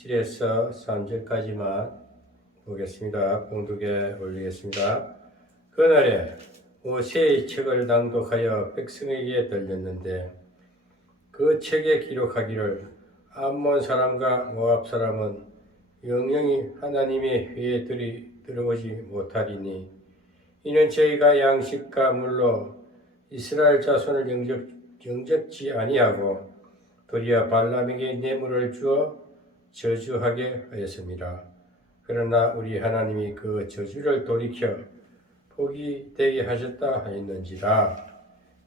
1절에서 3절까지만 보겠습니다. 봉독에 올리겠습니다. 그날에 모세의 책을 낭독하여 백성에게 들렸는데 그 책에 기록하기를 암몬 사람과 모압 사람은 영영이 하나님의 회에 들어오지 못하리니 이는 저희가 양식과 물로 이스라엘 자손을 영접지 아니하고 도리어 발람에게 뇌물을 주어 저주하게 하였습니다. 그러나 우리 하나님이 그 저주를 돌이켜 복이 되게 하셨다 하였는지라.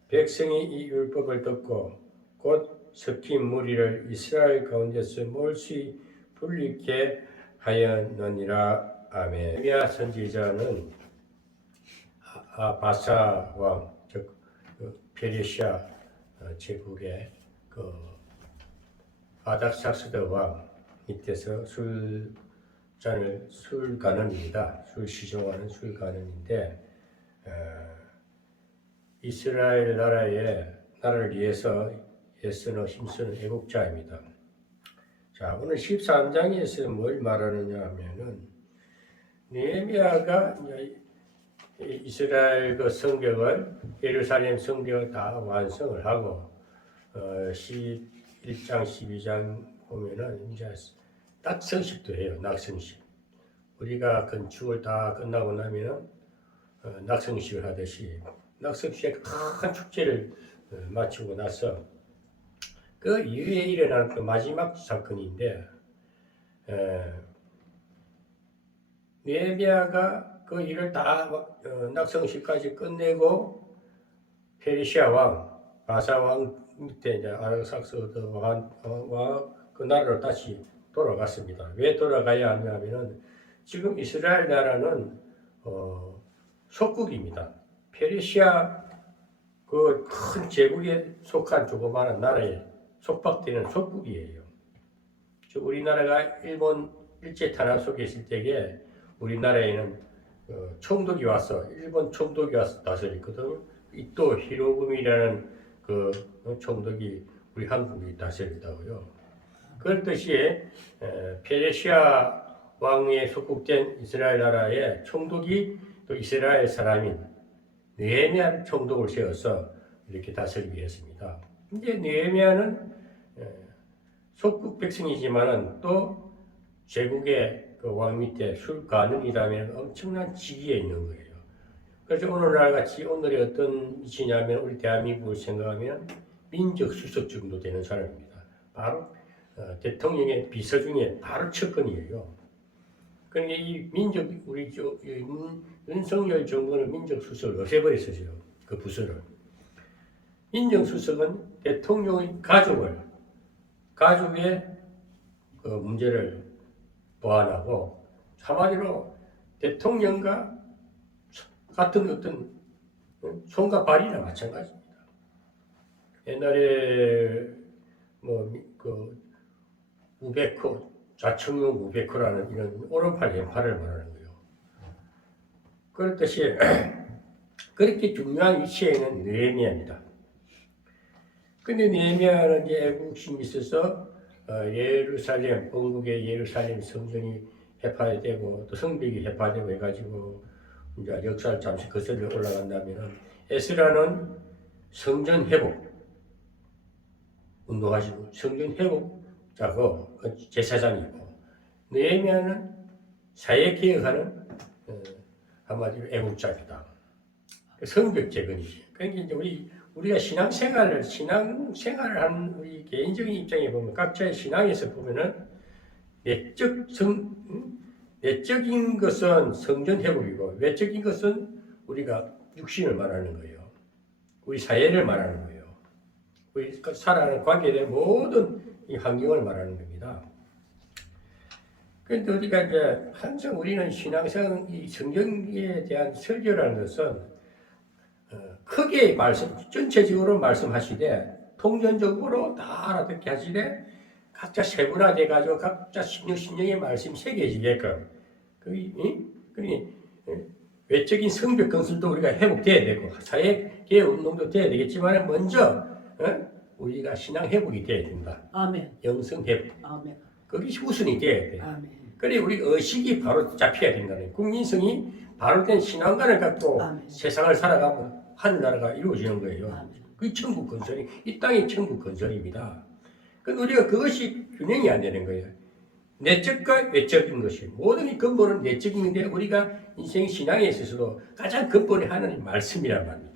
백성이 이 율법을 듣고 곧 섞인 무리를 이스라엘 가운데서 몰수히 불리게 하였느니라. 아멘. 예레미야 선지자는 바사 왕, 즉 페르시아 제국의 아닥삭스드 왕 밑에서 술가는입니다. 술 시종하는 술가는인데 이스라엘 나라를 위해서 애쓰는 힘쓰는 애국자입니다. 자, 오늘 13장에서 뭘 말하느냐 하면은 느헤미야가 이스라엘 성벽을 예루살렘 성벽을 다 완성을 하고 11장 12장 보면은 이제 낙성식도 해요. 낙성식. 우리가 건축을 다 끝나고 나면은 낙성식을 하듯이 낙성식에 큰 축제를 마치고 나서 그 이후에 일어나는 그 마지막 사건인데 느헤미야가 그 일을 다 낙성식까지 끝내고 페르시아 왕, 바사 왕 밑에 이제 아닥삭스드 왕 그 나라로 다시 돌아갔습니다. 왜 돌아가야 하냐면은 지금 이스라엘 나라는 속국입니다. 페르시아 그 큰 제국에 속한 조그마한 나라에 속박되는 속국이에요. 우리나라가 일본 일제 탄압 속에 있을 때에 우리나라에는 총독이 와서 일본 총독이 와서 다스렸거든요. 이토 히로부미라는 그 총독이 우리 한국이 다스렸다고요. 그렇듯이 페르시아 왕에 속국된 이스라엘 나라의 총독이 또 이스라엘 사람인 느헤미야 총독을 세워서 이렇게 다스리게 했습니다. 근데 느헤미야는 속국 백성이지만은 또 제국의 그 왕 밑에 술가는이라면 엄청난 지위에 있는 거예요. 그래서 오늘날 같이 오늘의 어떤 위치냐면 우리 대한민국을 생각하면 민족 수석 정도 되는 사람입니다. 바로 대통령의 비서 중에 바로 측근이에요. 그러니까 이 민족 우리 윤석열 정부는 민족 수석을 없애버렸어요. 그 부서를. 민족 수석은 대통령의 가족의 그 문제를 보완하고 한마디로 대통령과 같은 어떤 손과 발이나 마찬가지입니다. 옛날에 우베코, 좌청룡 우베코라는 이런 오른팔 왼팔을 말하는 거예요. 그렇듯이 그렇게 중요한 위치에 있는 느헤미야입니다. 근데 느헤미야는 이제 애국심이 있어서 예루살렘, 본국의 예루살렘 성전이 해파되고 또 성벽이 해파되고 해가지고 이제 역사를 잠시 거슬러 올라간다면은 에스라는 성전 회복 운동하시고 성전 회복자고 제사장이고 느헤미야는 사회 개혁하는 한마디로 애국자입니다. 성벽 재건이지. 그러니까 이제 우리가 신앙생활을 하는 우리 개인적인 입장에 보면 각자의 신앙에서 보면은 내적인 것은 성전 회복이고 외적인 것은 우리가 육신을 말하는 거예요. 우리 사회를 말하는 거예요. 우리 살아가는 관계에 대한 모든 이 환경을 말하는 겁니다. 그런데 우리가 이제 항상 우리는 신앙생 이 성경에 대한 설교라는 것은 크게 전체적으로 말씀하시되 통전적으로 다 알아듣게 하시되 각자 세분화돼 가지고 각자 신령의 말씀이 새겨지게끔 그러니 외적인 성벽 건설도 우리가 회복돼야 되고 사회 개혁 운동도 돼야 되겠지만 먼저 우리가 신앙 회복이 돼야 된다. 아멘. 영성 회복. 아멘. 그것이 우선이 돼야 돼. 아멘. 그래 우리 의식이 바로 잡혀야 된다는 국민성이 바로 된 신앙관을 갖고 아멘. 세상을 살아가면 하늘나라가 이루어지는 거예요. 아멘. 그 천국 건설이 이 땅의 천국 건설입니다. 그런데 우리가 그것이 균형이 안 되는 거예요. 내적과 외적인 것이 모든 근본은 내적인데 우리가 인생 신앙에 있어서도 가장 근본이 하나님 말씀이란 말입니다.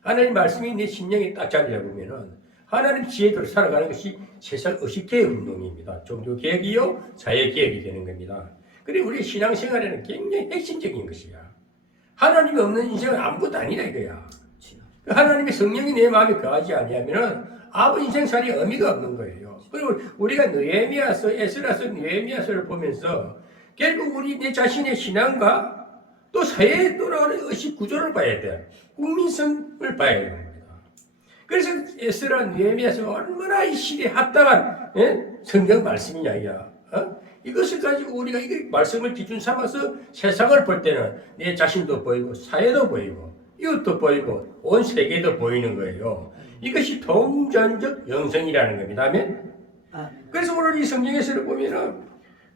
하나님 말씀이 내 심령에 딱 자리 잡으면은 하나님 지혜대로 살아가는 것이 세상 의식개혁 운동입니다. 종교개혁이요 사회개혁이 되는 겁니다. 그리고 우리 신앙생활에는 굉장히 핵심적인 것이야. 하나님이 없는 인생은 아무것도 아니라 이거야. 하나님의 성령이 내 마음에 거하지 아니하면은 아무 인생살이 의미가 없는 거예요. 그리고 우리가 느헤미야서, 에스라서, 느헤미야서를 보면서 결국 우리 내 자신의 신앙과 또 사회에 돌아가는 의식 구조를 봐야 돼. 국민성을 봐야 됩니다. 그래서 에스라, 느헤미야서가 얼마나 이 시대에 합당한 성경 말씀이냐 이야. 이것을 가지고 우리가 이 말씀을 기준 삼아서 세상을 볼 때는 내 자신도 보이고 사회도 보이고 이것도 보이고 온 세계도 보이는 거예요. 이것이 동전적 영성이라는 겁니다. 아멘. 그래서 오늘 이 성경에서를 보면은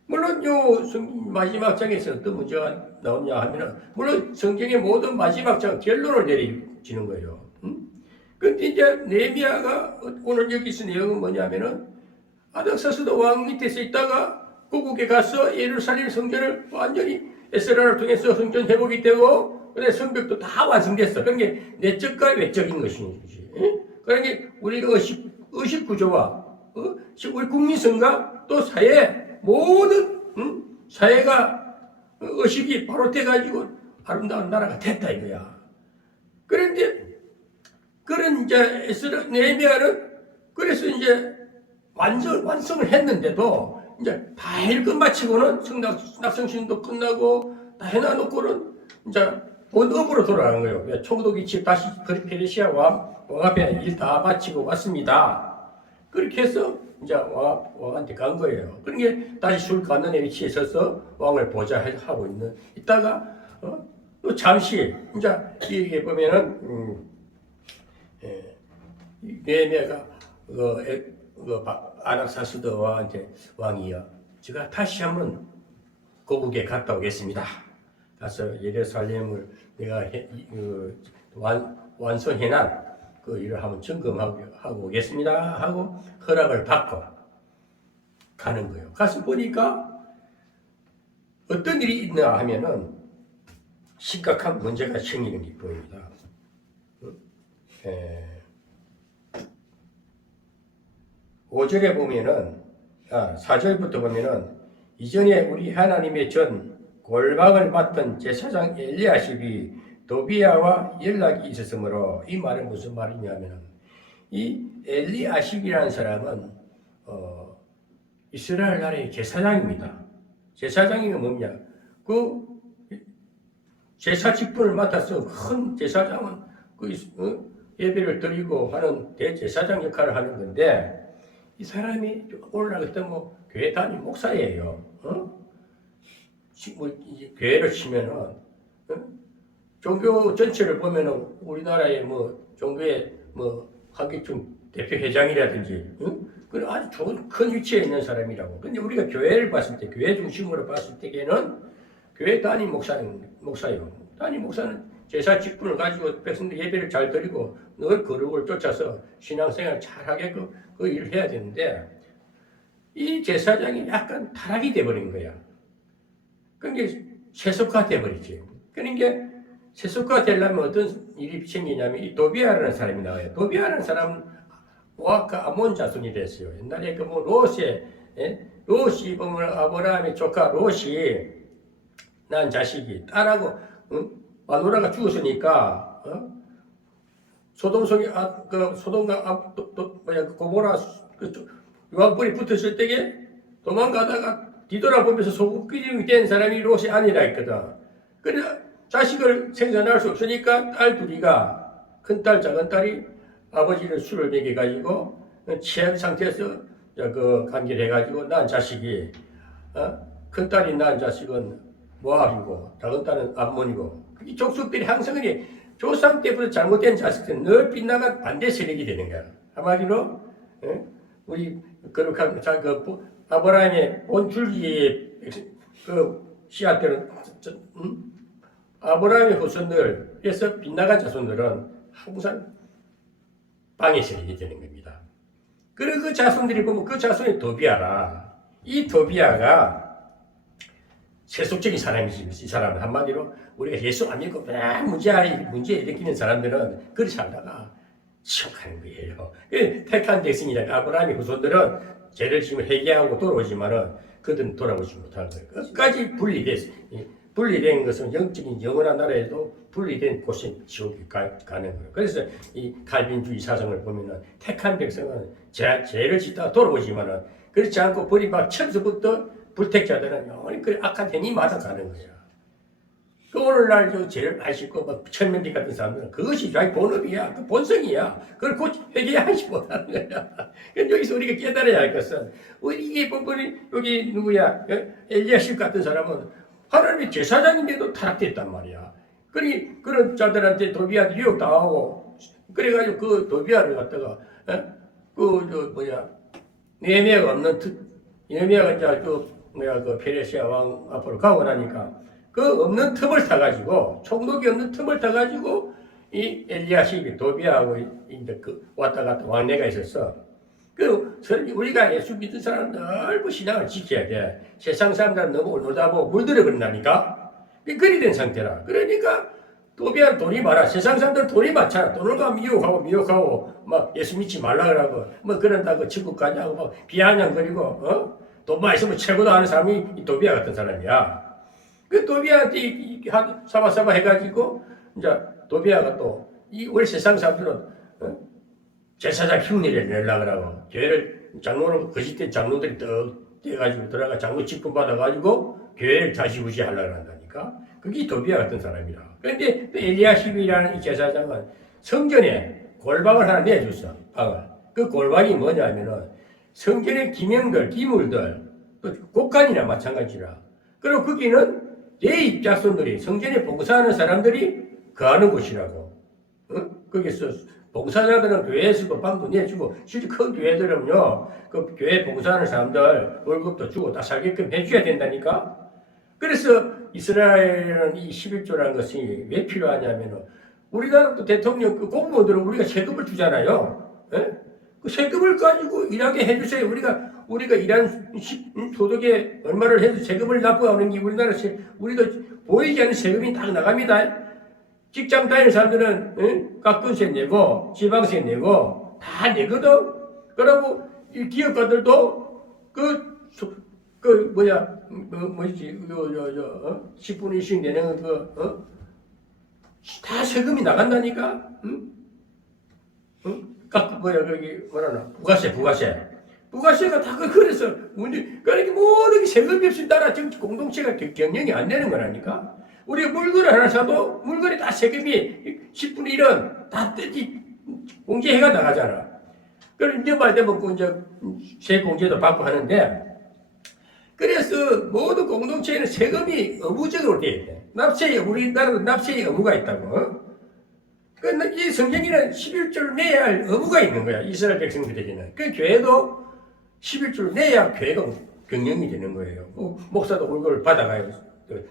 물론 요 마지막 장에서 어떤 문제가 나오냐 하면은 물론 성경의 모든 마지막 장 결론을 내리지는 거예요. 근데 이제 느헤미야가 오늘 여기서 내용은 뭐냐면은 아닥사스도 왕 밑에서 있다가 고국에 가서 예루살렘 성전을 완전히 에스라를 통해서 성전 회복이 되고 그다음에 성벽도 다 완성됐어. 그런 게 내적과 외적인 것이지. 그러니까 우리가 의식 구조와 우리 국민성과 또 사회 모든 사회가 의식이 바로 돼가지고 아름다운 나라가 됐다 이거야. 그런데 그런 이제 에스라 느헤미야는 그래서 이제 완성을 했는데도 이제 다 일 끝마치고는 낙성신도 끝나고 다 해놔놓고는 이제 본업으로 돌아간 거예요. 총독이 집 다시 페르시아 왕 앞에 일 다 마치고 왔습니다. 그렇게 해서 이제 왕한테 간 거예요. 그러니까 다시 술 갖는 애 위치에 서서 왕을 보좌하고 있는 이따가 또 잠시 이제 이게 보면은 느헤미야가 아닥사스다 왕이여 제가 다시 한번 고국에 갔다 오겠습니다. 가서 예루살렘을 내가 완성해난 그 일을 한번 점검하고 오겠습니다 하고 허락을 받고 가는 거예요. 가서 보니까 어떤 일이 있나 하면은 심각한 문제가 생기는 게 보입니다. 5절에 보면은 4절부터 보면은 이전에 우리 하나님의 전 골방을 맡은 제사장 엘리야십이 도비야와 연락이 있었으므로 이 말은 무슨 말이냐면은 이 엘리야십이라는 사람은 이스라엘 나라의 제사장입니다. 제사장이 뭐냐? 그 제사 직분을 맡아서 큰 제사장은 그 예배를 드리고 하는 대제사장 역할을 하는 건데 이 사람이 올라갔던 교회 담임 목사예요. 이제 교회를 치면은 종교 전체를 보면은 우리나라의 종교의 한계층 대표 회장이라든지 그런 아주 좋은 큰 위치에 있는 사람이라고. 근데 우리가 교회를 봤을 때 교회 중심으로 봤을 때에는 교회 담임 목사예요. 담임 목사는 제사 직분을 가지고 백성들 예배를 잘 드리고 늘 거룩을 쫓아서 신앙생활 잘하게끔 그 일을 해야 되는데 이 제사장이 약간 타락이 돼버린 거야. 그러니까 세속화 돼버리지. 그러니까 세속화 되려면 어떤 일이 생기냐면 이 도비야라는 사람이 나와요. 도비야라는 사람은 모압과 아몬 자손이 됐어요. 옛날에 롯의 롯이 보면 아브라함의 조카 롯이 난 자식이 딸하고 마누라가 죽었으니까 소돔 속에 그 소돔과 고모라 그 유황불이 붙었을 때에 도망가다가 뒤돌아보면서 소극기증이 된 사람이 롯이 아니라 했거든. 그래 자식을 생산할 수 없으니까 딸 둘이가 큰딸 작은딸이 아버지를 술을 먹여가지고 취한 상태에서 그 간결해가지고 낳은 자식이 큰딸이 낳은 자식은 모압이고 작은딸은 암몬이고 이 족속들이 항상 조상 때부터 잘못된 자식들은 늘 빗나간 반대 세력이 되는 거야. 한마디로 우리 거룩한 아브라함의 온 줄기의 그 씨앗들은 아브라함의 후손들에서 빗나간 자손들은 항상 방해 세력이 되는 겁니다. 그리고 그 자손들이 보면 그 자손이 도비아라. 이 도비아가 세속적인 사람이지. 이 사람은 한마디로 우리가 예수 안 믿고 문제 일으키는 사람들은 그렇게 살다가 지옥하는 거예요. 택한 백성이라 아브라함의 후손들은 죄를 지면 회개하고 돌아오지만은 그들은 돌아오지 못하는 거예요. 끝까지 분리된 것은 영적인 영원한 나라에도 분리된 곳이 지옥에 가는 거예요. 그래서 이 칼빈주의 사상을 보면은 택한 백성은 죄를 짓다가 돌아오지만은 그렇지 않고 버림받 처음부터 불택자들은 영원히 그 악한 행위마다 가는 거야. 그 오늘날 저 죄를 많이 짓고 막 천면비 같은 사람들은 그것이 자기 본업이야. 그 본성이야. 그걸 곧 회개하지 못하는 거야. 그래서 여기서 우리가 깨달아야 할 것은 이게 여기 누구야? 엘리야십 같은 사람은 하나님의 제사장인데도 타락됐단 말이야. 그런 자들한테 도비아한테 유혹당하고 그래가지고 그 도비아를 갖다가 느헤미야가 없는 느헤미야가 이제 그 페르시아 왕 앞으로 가고 나니까 그 없는 틈을 타가지고 총독이 없는 틈을 타가지고 이 엘리야십이 도비아하고 이제 그 왔다 갔다 왕래가 있었어. 우리가 예수 믿는 사람은 넓은 신앙을 지켜야 돼. 세상 사람들은 너무 올노다보고 물들어 버린다니까. 그리 된 상태라. 그러니까 도비아는 돈이 많아. 세상 사람들은 돈이 많잖아. 돈을 가면 미혹하고 막 예수 믿지 말라 그러고 뭐 그런다고 천국 가냐고 막 비아냥거리고 돈 많이 있으면 최고다 하는 사람이 이 도비아 같은 사람이야. 그 도비아한테 사바사바 해가지고 이제 도비아가 또 우리 세상 사람들은 제사장 흉내를 내려고 하고 교회를 장로로 거짓된 장로들이 떡 떼가지고 들어가 장로 직분 받아가지고 교회를 자지우지 하려고 한다니까. 그게 도비아 같은 사람이라. 그런데 엘리야십이라는 이 제사장은 성전에 골방을 하나 내줬어. 방을. 그 골방이 뭐냐면은 성전의 기명들, 기물들, 또 곡간이나 마찬가지라. 그리고 거기는 레위 자손들이 성전에 봉사하는 사람들이 거하는 곳이라고. 거기서 봉사자들은 교회에서도 방도 내주고 실제 큰 교회들은요 그 교회 봉사하는 사람들 월급도 주고 다 살게끔 해줘야 된다니까. 그래서 이스라엘은 이 11조라는 것이 왜 필요하냐면은 우리나라도 대통령 그 공무원들은 우리가 세금을 주잖아요. 그 세금을 가지고 일하게 해주세요. 우리가 일한 소득에 얼마를 해도 세금을 납부하는 게 우리도 보이지 않는 세금이 딱 나갑니다. 직장 다니는 사람들은 가끔세 내고 지방세 내고 다 내거든. 그러고 이 기업가들도 뭐지 10분 1씩 내는 다 세금이 나간다니까. 부가세가 다 그래서 그러니까 모든 게 세금이 없이 따라 정치 공동체가 경영이 안 되는 거라니까. 우리 물건을 하나 사도 물건이 다 세금이 10분의 1은 다 공제해가 나가잖아. 그럼 이제 말되면 이제 세공제도 받고 하는데 그래서 모든 공동체에는 세금이 의무적으로 돼 있대. 우리나라도 납세의 의무가 있다고. 그런데 이 성경에는 11조를 내야 할 의무가 있는 거야. 이스라엘 백성들에게는. 그 교회도 11조를 내야 교회가 경영이 되는 거예요. 목사도 월급을 받아가요.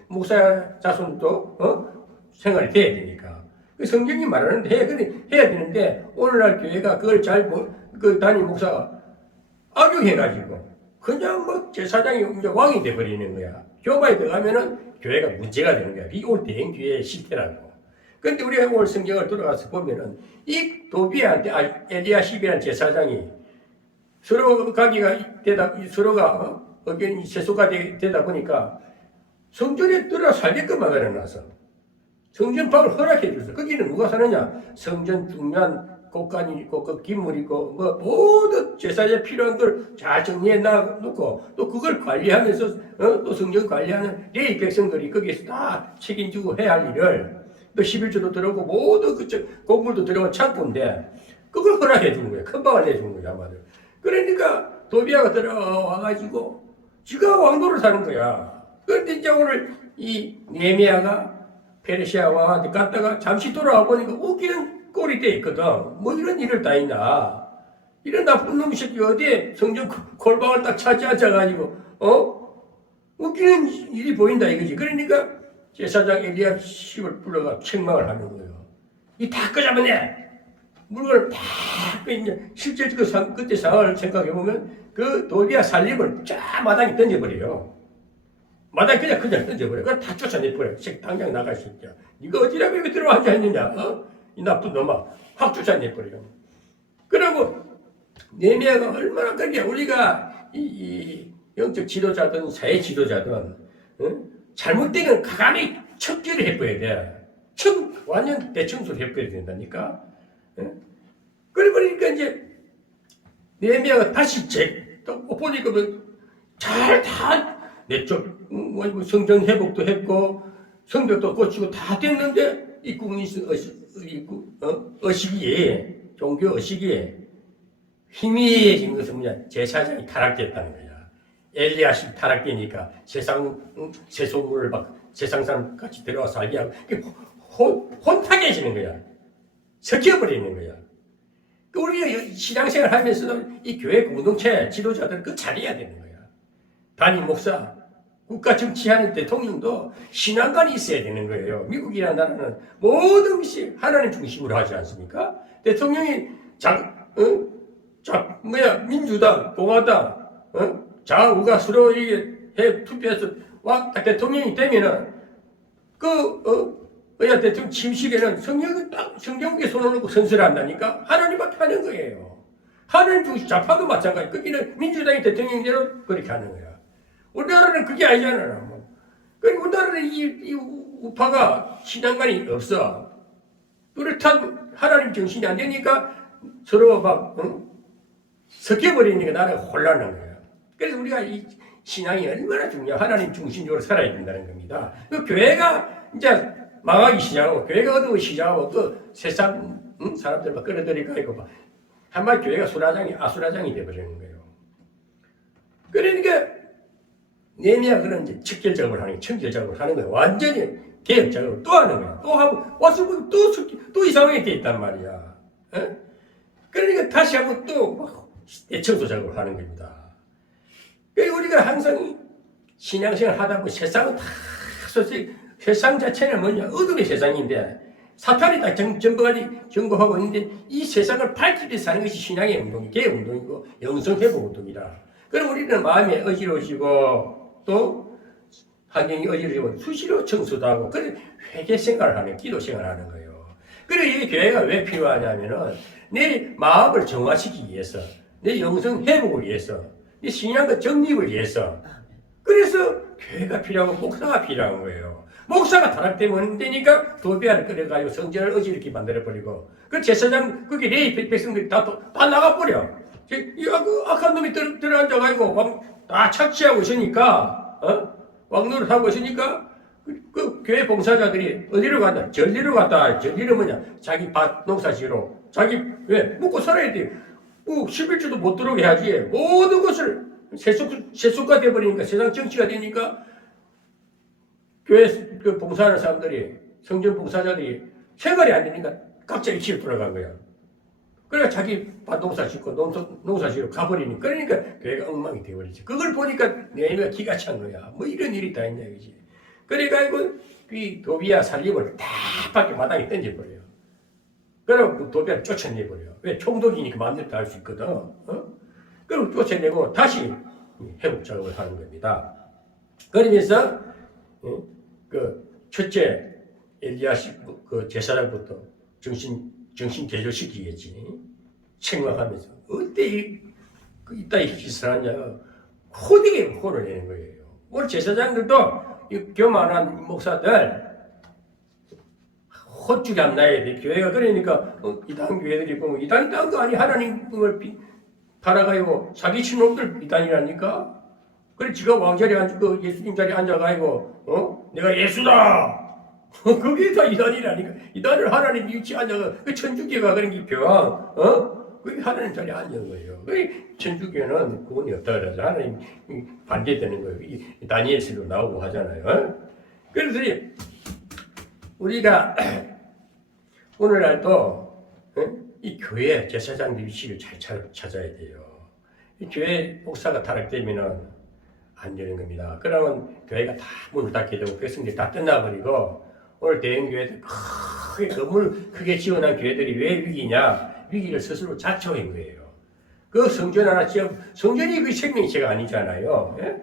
목사 자손도 생활이 돼야 되니까. 그 성경이 말하는데 해야 되는데 오늘날 교회가 그걸 그 담임 목사가 악용해가지고 그냥 뭐 제사장이 이제 왕이 돼버리는 거야. 교마에 들어가면은 교회가 문제가 되는 거야. 이게 오늘 대형 교회의 실태라고. 그런데 우리가 오늘 성경을 들어가서 보면은 이 도비아한테 엘리야십이라는 제사장이 서로 가기가 서로가 의견이 세수가 되다 보니까 성전에 들어 살게끔 막아놔서 성전방을 허락해 줬어. 거기는 누가 사느냐? 성전 중요한 곳간이고 그 기물이고 뭐 모든 제사에 필요한 걸 잘 정리해 놔놓고 또 그걸 관리하면서 또 성전 관리하는 레위 백성들이 거기에서 다 책임지고 해야 할 일을 또 11조도 들어오고 모든 그 곡물도 들어온 창고인데 그걸 허락해 주는 거야. 큰 방을 내주는 거야. 한마디로. 그러니까 도비아가 들어와가지고 지가 왕도를 사는 거야. 그런데 이제 오늘 이 네헤미야가 페르시아 왕한테 갔다가 잠시 돌아와 보니까 웃기는 꼴이 돼 있거든. 뭐 이런 일을 다 있나? 이런 나쁜 놈 새끼 어디에 성전 골방을 딱 차지하자가지고 웃기는 일이 보인다 이거지. 그러니까 제사장 엘리야십을 불러가 책망을 하는 거예요. 이 다 끄잡아내. 물건을 다 이제 실제 그때 상황을 생각해 보면 그 도비아 살림을 쫙 마당에 던져버려요. 마당에 그냥 던져버려. 그걸 다 쫓아내버려. 당장 나갈 수 있죠. 네가 어디라고 여기 들어와 앉아있느냐? 이 나쁜 놈아. 확 쫓아내버려. 그리고 네헤미야가 얼마나 그게 우리가 이 영적 지도자든 사회 지도자든 잘못된 건 가감히 척결을 해버려야 돼. 완전 대청소를 해버려야 된다니까. 그러니까 이제 네헤미야가 다시 또 보니까 잘 다 내쪽 성전 회복도 했고 성벽도 고치고 다 됐는데 이 국민 의식이 종교 의식이 희미해진 것은 뭐냐? 제사장이 타락됐다는 거야. 엘리야식 타락되니까 세속물을 막 세상 사람 같이 들어와서 살게 하고 혼탁해지는 거야. 섞여버리는 거야. 우리가 신앙생활 하면서도 이 교회 공동체 지도자들 그 잘해야 되는 거야. 단임 목사, 국가 정치하는 대통령도 신앙관이 있어야 되는 거예요. 미국이라는 나라는 모든 것이 하나님 중심으로 하지 않습니까? 대통령이 민주당, 공화당, 좌우가 서로 투표해서 대통령이 되면은 대통령 취임식에는 성경에 손을 놓고 선서를 한다니까? 하나님 앞에 하는 거예요. 하나님 중심 좌파도 마찬가지. 거기는 민주당이 대통령대로 그렇게 하는 거야. 우리나라는 그게 아니잖아. 그리고 우리나라는 이 우파가 신앙관이 없어. 그렇단 하나님 정신이 안 되니까 서로 섞여버리니까 나라가 혼란한 거야. 그래서 우리가 이 신앙이 얼마나 중요해. 하나님 중심적으로 살아야 된다는 겁니다. 그 교회가 이제 망하기 시작하고 교회가 어두워지기 시작하고 그 세상 사람들 막 끌어들이고 있고 한마디 교회가 아수라장이 돼버리는 거예요. 그러니까 네헤미야 그런 이제 척결 작업을 하는 거예요. 청결 작업을 하는 거예요. 완전히 개혁 작업을 또 하는 거예요. 또 하고 와서 또 이 상황이 돼 있단 말이야. 그러니까 다시 한번 또 대청소 작업을 하는 겁니다. 그러니까 우리가 항상 신앙생활 하다 보면 세상은 다 세상 자체는 뭐냐? 어둠의 세상인데 사탄이 다 정복하고 있는데 이 세상을 밝히기 위해서 하는 것이 신앙의 운동이 개혁 운동이고 영성회복 운동이다. 그럼 우리는 마음이 어지러우시고 또 환경이 어지러우시고 수시로 청소도 하고 그래 회개 생활을 하는 기도 생활을 하는 거예요. 그래 이 교회가 왜 필요하냐면은 내 마음을 정화시키기 위해서 내 영성 회복을 위해서 내 신앙의 정립을 위해서 그래서 교회가 필요하고 목사가 필요한 거예요. 목사가 타락되면 안 되니까 도비아를 끌어가지고 성전을 어지럽게 만들어버리고 그 제사장 거기 레위 백성들이 다 나가버려. 이 악한 놈이 들어앉아가지고 다 착취하고 있으니까 왕노릇 하고 있으니까 그 교회 봉사자들이 어디로 간다? 전리로 갔다. 전리는 뭐냐? 자기 밭 농사지로 자기 왜 먹고 살아야 돼. 11주도 못 들어오게 해야지. 모든 것을 세속화 돼버리니까 세상 정치가 되니까 교회 그 봉사하는 사람들이 성전 봉사자들이 생활이 안 되니까 갑자기 집에 돌아간 거야. 그래야 자기 밭 농사 짓고 농사 지으러 가버리니까 그러니까 교회가 엉망이 되어버리지. 그걸 보니까 네헤미야가 기가 찬 거야. 뭐 이런 일이 다 있냐 이거지. 그래가지고 이 도비아 살림을 다 밖에 마당에 던져버려요. 그리고 도비아를 쫓아내버려. 왜? 총독이니까 마음대로 다 할 수 있거든. 그리고 쫓아내고 다시 회복 작업을 하는 겁니다. 그러면서 그 첫째 엘리야식 그 제사장부터 정신 개조시키겠지. 책망하면서 어때 이따위 짓을 하냐. 호되게 혼을 내는 거예요. 우리 제사장들도 이 교만한 목사들 헛줄이 안 나야 돼. 교회가 그러니까 이단 교회들이 보면 이단이 딴 거 아니 하나님을 팔아가지고 사기치는 놈들 이단이라니까. 그래 지가 왕자리에 앉고 예수님 자리에 앉아가지고 내가 예수다. 그게 다 이단이라니까. 이단을 하나님 위치에 앉아가 그 천주교가 그런 게 병. 그게 하나님 자리에 앉은 거예요. 그 천주교는 구원이 없다 그러죠. 하나님 반대되는 거예요. 이 다니엘서도 나오고 하잖아요. 그래서 우리가 오늘날도 이 교회 제사장들 위치를 잘 찾아야 돼요. 이 교회 목사가 타락되면은 안 되는 겁니다. 그러면 교회가 다 문을 닫게 되고 백성들이 다 떠나버리고 오늘 대형교회들 크게 건물 크게 지어놓은 교회들이 왜 위기냐? 위기를 스스로 자초한 거예요. 그 성전 하나 지어 성전이 그 생명체가 아니잖아요. 예?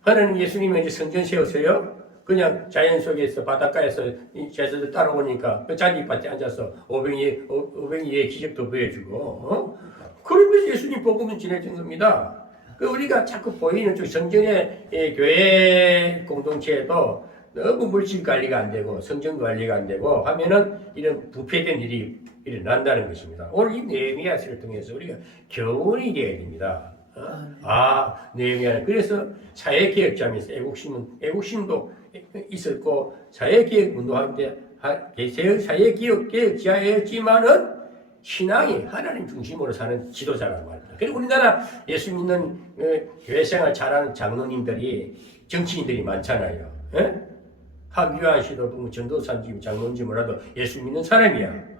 하나님 예수님은 이제 성전 세웠어요. 그냥 자연 속에서 바닷가에서 제자들 따라오니까 그 잔디밭에 앉아서 오병이의 기적도 보여주고 그러면서 예수님 복음은 전해진 겁니다. 그 우리가 자꾸 보이는 쪽 성전의 교회 공동체에도 너무 물질 관리가 안 되고 성전 관리가 안 되고 하면은 이런 부패된 일이 일어난다는 것입니다. 오늘 이 느헤미야서를 통해서 우리가 교훈이 되어야 됩니다. 느헤미야는 그래서 사회개혁자면서 애국심도 있었고 사회개혁 운동하는데 사회개혁자였지만은 신앙이 하나님 중심으로 사는 지도자란 말입니다. 그리고 우리나라 예수 믿는 교회생활 잘하는 장로님들이 정치인들이 많잖아요. 예? 하규환 씨도 보면 전도사인지 장로인지 몰라도 예수 믿는 사람이야.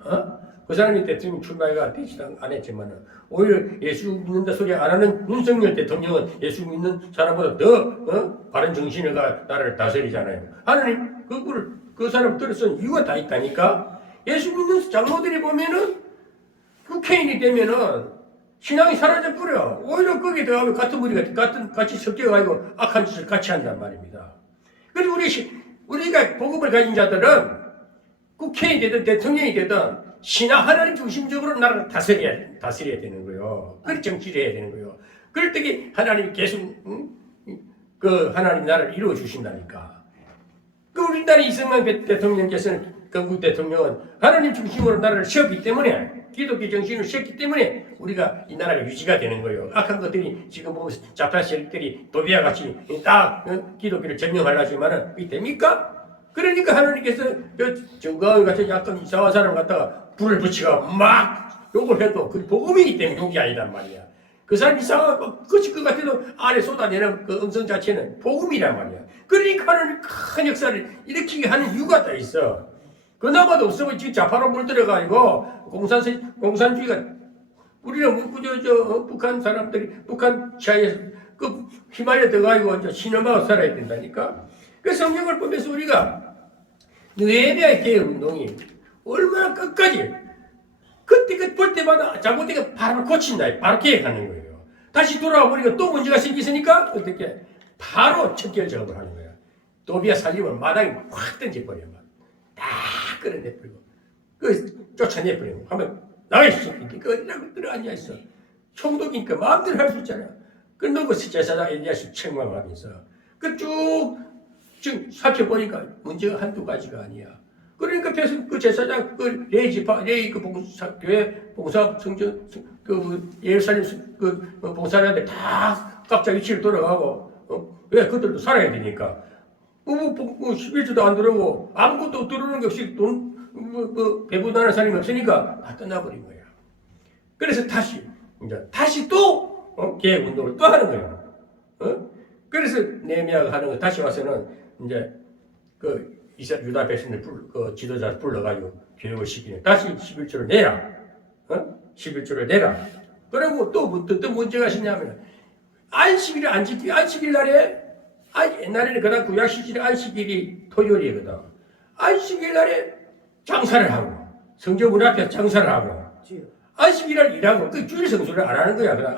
그 사람이 대통령 출마가 되지도 안 했지만 오히려 예수 믿는다 소리 안 하는 윤석열 대통령은 예수 믿는 사람보다 더 바른 정신을 나라를 다스리잖아요. 하나님 그 사람 들어선 이유가 다 있다니까. 예수 믿는 장로들이 보면은 국회의원이 되면은 신앙이 사라져 버려. 오히려 거기에 들어가면 같은 무리가 같이 섞여가지고 악한 짓을 같이 한단 말입니다. 그래서 우리가 복음을 가진 자들은 국회의원이 되든 대통령이 되든 신앙 하나님 중심적으로 나라를 다스려야 되는 거예요. 그걸 정치를 해야 되는 거예요. 그럴 때 하나님이 계속 그 하나님 나라를 이루어 주신다니까. 그 우리나라 이승만 대통령께서는 건국 대통령은 하나님 중심으로 나라를 세웠기 때문에 기독교 정신을 세웠기 때문에 우리가 이 나라가 유지가 되는 거예요. 악한 것들이 지금 보면 좌파 세력들이 도비와 같이 딱 기독교를 점령하려지만은 이게 됩니까? 그러니까 하나님께서 정가을 같은 약간 이상한 사람 갖다가 불을 붙이고 막 욕을 해도 그 복음이기 때문에 욕이 아니란 말이야. 그 사람 이상한 끝일 것 같아도 안에 쏟아내는 그 음성 자체는 복음이란 말이야. 그러니까 하나님 큰 역사를 일으키게 하는 이유가 다 있어. 그나마도 없으면 지금 좌파로 물들어가지고 공산주의가 우리는 북한 사람들이 북한 지하에서 그 휘말려 들어가지고 신음하고 살아야 된다니까. 그 성경을 보면서 우리가 느헤미야 개혁 운동이 얼마나 끝까지 그때 볼 때마다 잘못되게 바로 고친다. 바로 개혁하는 거예요. 다시 돌아와 보니까 또 문제가 생기으니까 어떻게 바로 척결 작업을 하는 거야. 도비야 살리면 마당에 확 던져버려. 다 끌어내버리고 쫓아내버리고 하면 나가 있어. 그 어디라고 끌어앉아있어. 총독이니까 마음대로 할 수 있잖아. 그러고 제사장 엘리야스 책망하면서 쭉 살펴보니까 문제가 한두 가지가 아니야. 그러니까 그 제사장 레이 교회 봉사 성전 예루살렘 봉사자들 다 각자 위치를 돌아가고 왜 그들도 살아야 되니까 11주도 안 들어오고 아무것도 들어오는 게 없이 배분하는 사람이 없으니까 다 떠나버린 거야. 그래서 다시 또 개혁 운동을 또 하는 거예요. 그래서 느헤미야가 하는 거 다시 와서는 이제 유다 백성들 지도자 불러가지고 교육을 시키는 다시 11조를 내라. 11조를 내라. 그리고 또 문제가 있냐면 안식일을 안 지키고 안식일 날에 옛날에는 그다음 구약 시절에 안식일이 토요일이거든. 안식일 날에 장사를 하고 성전 문 앞에 장사를 하고 안식일 날 일하고 그 주일 성수를 안 하는 거야. 그다음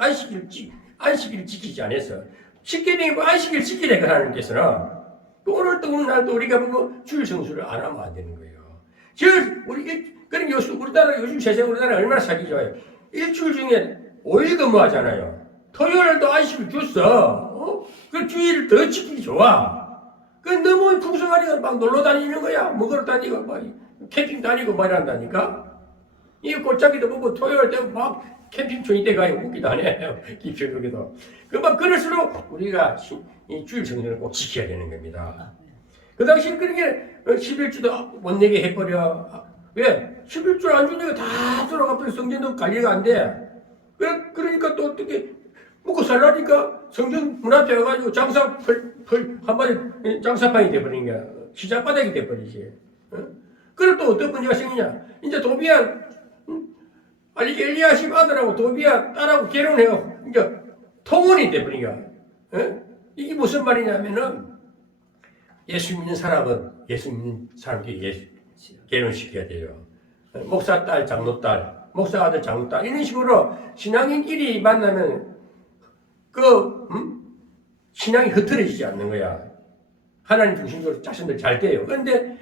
안식일을 지키지 않았어. 쉽게 되고 안식일 지키래 그 하나님께서는 오늘날도 우리가 보고 주일 성수를 안 하면 안 되는 거예요. 그럼 요즘 세상 우리나라 얼마나 사기 좋아요. 일주일 중에 5일 근무하잖아요. 토요일도 안식을 줬어. 그 주의를 더 지키기 좋아. 그 너무 풍성하니까 막 놀러 다니는 거야. 먹으러 다니고, 막 캠핑 다니고 말한다니까. 이 골짜기도 보고 토요일 때 막 캠핑촌 이때 가요. 웃기도 안 해요. 기초적에도. 막 그럴수록 우리가 이 주일 성전을 꼭 지켜야 되는 겁니다. 그 당시 그렇게 11주도 못 내게 해버려. 왜? 11주 안 주니까 다 돌아가버려. 성전도 관리가 안 돼. 그러니까 또 어떻게 먹고 살라니까 성전 문 앞에 와가지고 장사 한마디 장사판이 돼버린 거야. 시장바닥이 돼버리지. 그럼 또 어떤 문제가 생기냐? 이제 도비야, 아니 엘리야십 아들하고 도비야 딸하고 결혼해요. 이제 통혼이 돼버린 거야. 이게 무슨 말이냐면은 예수 믿는 사람은 예수 믿는 사람끼리 결혼시켜야 돼요. 목사 딸, 장로 딸, 목사 아들, 장로 딸 이런 식으로 신앙인끼리 만나면 신앙이 흐트러지지 않는 거야. 하나님 중심적으로 자신들 잘 돼요. 그런데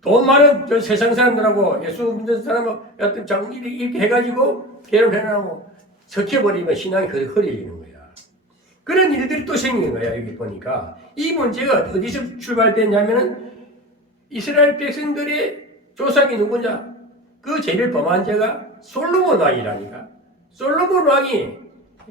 돈 많은 저 세상 사람들하고 예수 믿는 사람하고 어떤 장일이 이렇게 해가지고 결혼해놓고 섞여버리면 신앙이 흐려지는 거야. 그런 일들이 또 생기는 거야. 여기 보니까 이 문제가 어디서 출발됐냐면은 이스라엘 백성들의 조상이 누구냐? 그 죄를 범한 자가 솔로몬 왕이라니까. 솔로몬 왕이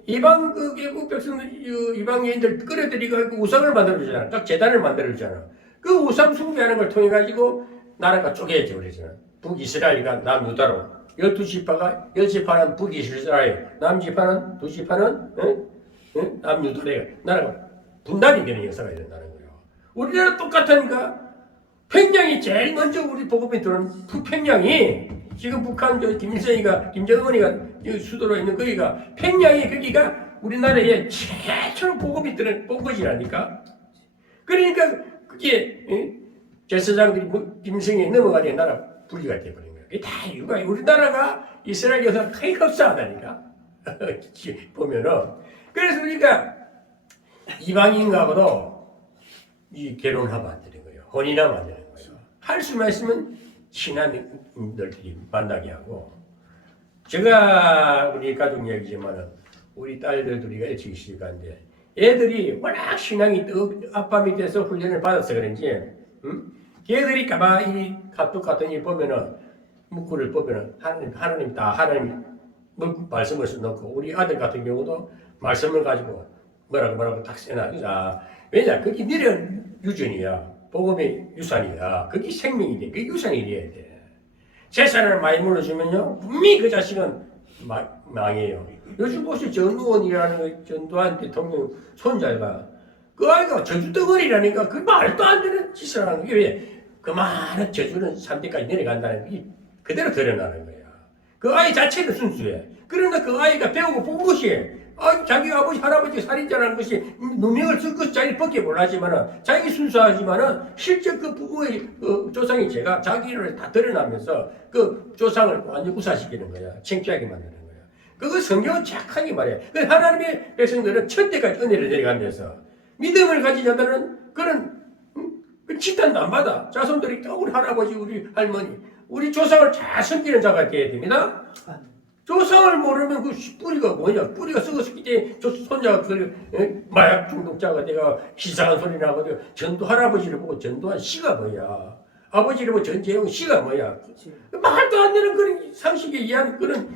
이방 그 외국 백성들, 이방 여인들 끌어들이고 우상을 만들어주잖아. 딱 재단을 만들어주잖아. 그 우상 숭배하는 걸 통해 가지고 나라가 쪼개져 버리잖아. 북이스라엘과 남유다로 12지파가 10지파는 북이스라엘, 남지파는 2지파는 남유다래. 나라가 분단이 되는 역사가 된다는 거예요. 우리나라 똑같으니까 평양이 제일 먼저 우리 복음이 들어온 평양이 지금 북한 김일성이가 김정은이가 수도로 있는 거기가 평양이 거기가 우리나라에 최초로 복음이 들어온 것이라니까. 그러니까 그게 제사장들이 김일성이 넘어가니 나라 분리가 돼버린 거야. 다 이유가 우리나라가 이스라엘 여사 크게 흡사하다니까. 보면은 그래서 우리가 이방인하고도 이 결혼하면 안 되는 거예요. 혼인하면 안 되는 거예요. 할 수만 있으면 신앙인들끼리 만나게 하고 제가 우리 가족 얘기지만은 우리 딸들 둘이가 일찍 시집간데 애들이 워낙 신앙이 아빠 밑에서 훈련을 받아서 그런지 걔들이 가만히 카톡 같은 일 보면은 문구를 보면은 하나님 말씀을 써놓고 우리 아들 같은 경우도 말씀을 가지고 뭐라고 딱 써놔. 왜냐 그게 미래 유전이야. 복음의 유산이야. 그게 생명이 돼. 그게 유산이 돼야 돼. 재산을 많이 물어주면요 분명히 그 자식은 망해요. 요즘 보시 전두원이라는 전두환 대통령 손자가 그 아이가 저주덩어리라니까 그 말도 안 되는 짓을 하는 게 왜? 그 많은 저주는 3대까지 내려간다는 게 그대로 드러나는 거야. 그 아이 자체도 순수해. 그러나 그 아이가 배우고 본 것이 자기 아버지 할아버지 살인자라는 것이 누명을 쓴 것이 자기 밖에 몰라지만은 자기 순수하지만은 실제 그 부부의 조상의 죄가 자기를 다 드러나면서 그 조상을 완전 구사시키는 거야. 창피하게 만드는 거야. 그거 성경은 착하게 말해. 그 하나님의 백성들은 천대까지 은혜를 내려간대서 믿음을 가진 자들은 그런 치탄도 안 받아. 자손들이 우리 할아버지, 우리 할머니, 우리 조상을 잘 섬기는 자가 되어야 됩니다. 조상을 모르면 그 뿌리가 뭐냐? 뿌리가 썩었을 때 손자가 마약 중독자가 내가 이상한 소리 나고 전두 할아버지를 보고 전두환 씨가 뭐야? 아버지를 보고 전재용 씨가 뭐야? 말도 안 되는 그런 상식에 의한 그런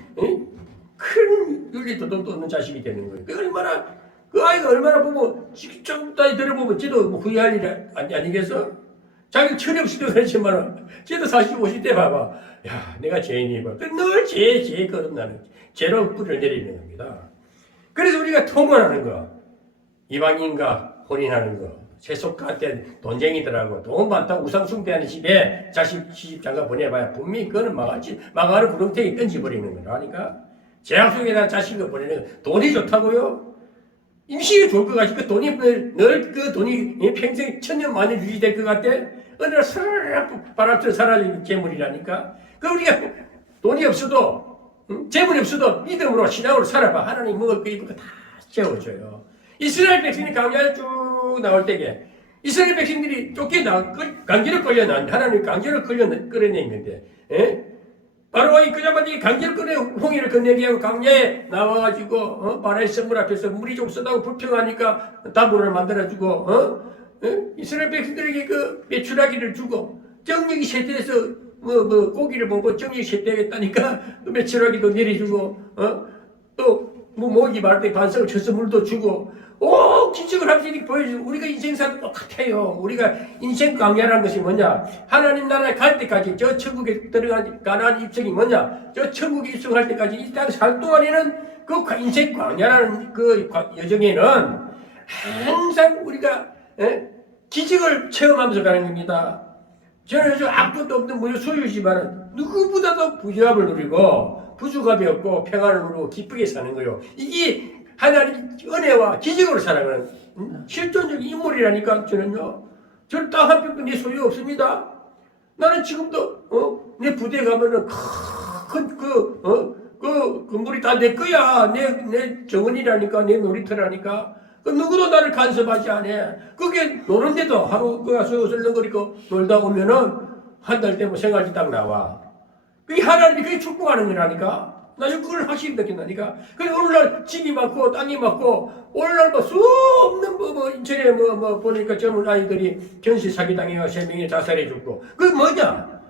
큰 윤리 도덕도 없는 자식이 되는 거예요. 그 아이가 얼마나 보고 조금 따위 들어보면 쟤도 뭐 후회할 일 아니겠어? 자기 철이 없이도 그렇지만 쟤도 40, 50대 봐봐. 야, 내가 죄인이 봐. 늘 죄 거듭나는 죄로 뿌리를 내리는 겁니다. 그래서 우리가 통원하는 거, 이방인과 혼인하는 거, 세속가된 돈쟁이들하고 돈 많다고 우상숭배하는 집에 자식 시집장가 보내봐야 분명히 그거는 망하는 구렁텅이 던져버리는 거라니까. 재앙 속에다 자식을 보내는 거. 돈이 좋다고요? 임시에 좋을 것 같지. 그 돈이 늘 그 돈이 평생 천년 만년 유지될 것 같아. 어느 날 스르륵 바람처럼 사라지는 재물이라니까. 그 우리가 돈이 없어도 재물이 없어도 믿음으로 신앙으로 살아봐. 하나님 먹을 거 입을 거 다 채워줘요. 이스라엘 백성이 광야에 쭉 나올 때에 이스라엘 백성들이 쫓겨나 강제로 끌려나왔는데 하나님 강제로 끌어낸 건데 바로 이 그자마자 강제로 꺼내 홍해를 건너게 하고 강야에 나와가지고 바라의 성물 앞에서 물이 좀 쓰다고 불평하니까 다문을 만들어주고 이스라엘 백성들에게 그 메추라기를 주고 정력이 쇠퇴해서 고기를 먹고 정력이 쇠퇴하겠다니까 메추라기도 내려주고 또 목이 마를 때 반석을 쳐서 물도 주고 기적을 하시니 보여주고 우리가 인생사도 똑같아요. 우리가 인생 강야라는 것이 뭐냐? 하나님 나라에 갈 때까지 저 천국에 들어간 가나안 입성이 뭐냐? 저 천국에 입성할 때까지 이 땅 살 동안에는 그 인생 강야라는 그 여정에는 항상 우리가 기적을 체험하면서 가는 겁니다. 저는 요즘 아무것도 없는 무료 소유지만 누구보다도 부유함을 누리고 부족함이 없고 평안을 누리고 기쁘게 사는 거예요. 이게 하나님 은혜와 기적으로 살아가는 실존적인 인물이라니까. 저는 딱 한 평도 내 소유 없습니다. 나는 지금도 내 부대에 가면은 그 건물이 다 내 거야. 내 정원이라니까, 내 놀이터라니까. 그 누구도 나를 간섭하지 않아. 그게 노는데도 하루 가서 설렁거리고 놀다 오면은 한 달 되면 생활비 딱 나와. 그게 하나님이 그게 축복하는 거라니까. 나 그걸 확실히 느낀다니까. 그래 오늘날 집이 많고 땅이 많고 오늘날 수 없는 인천에 보니까 젊은 아이들이 전시 사기당해가 3명이 자살해 죽고 그게 뭐냐?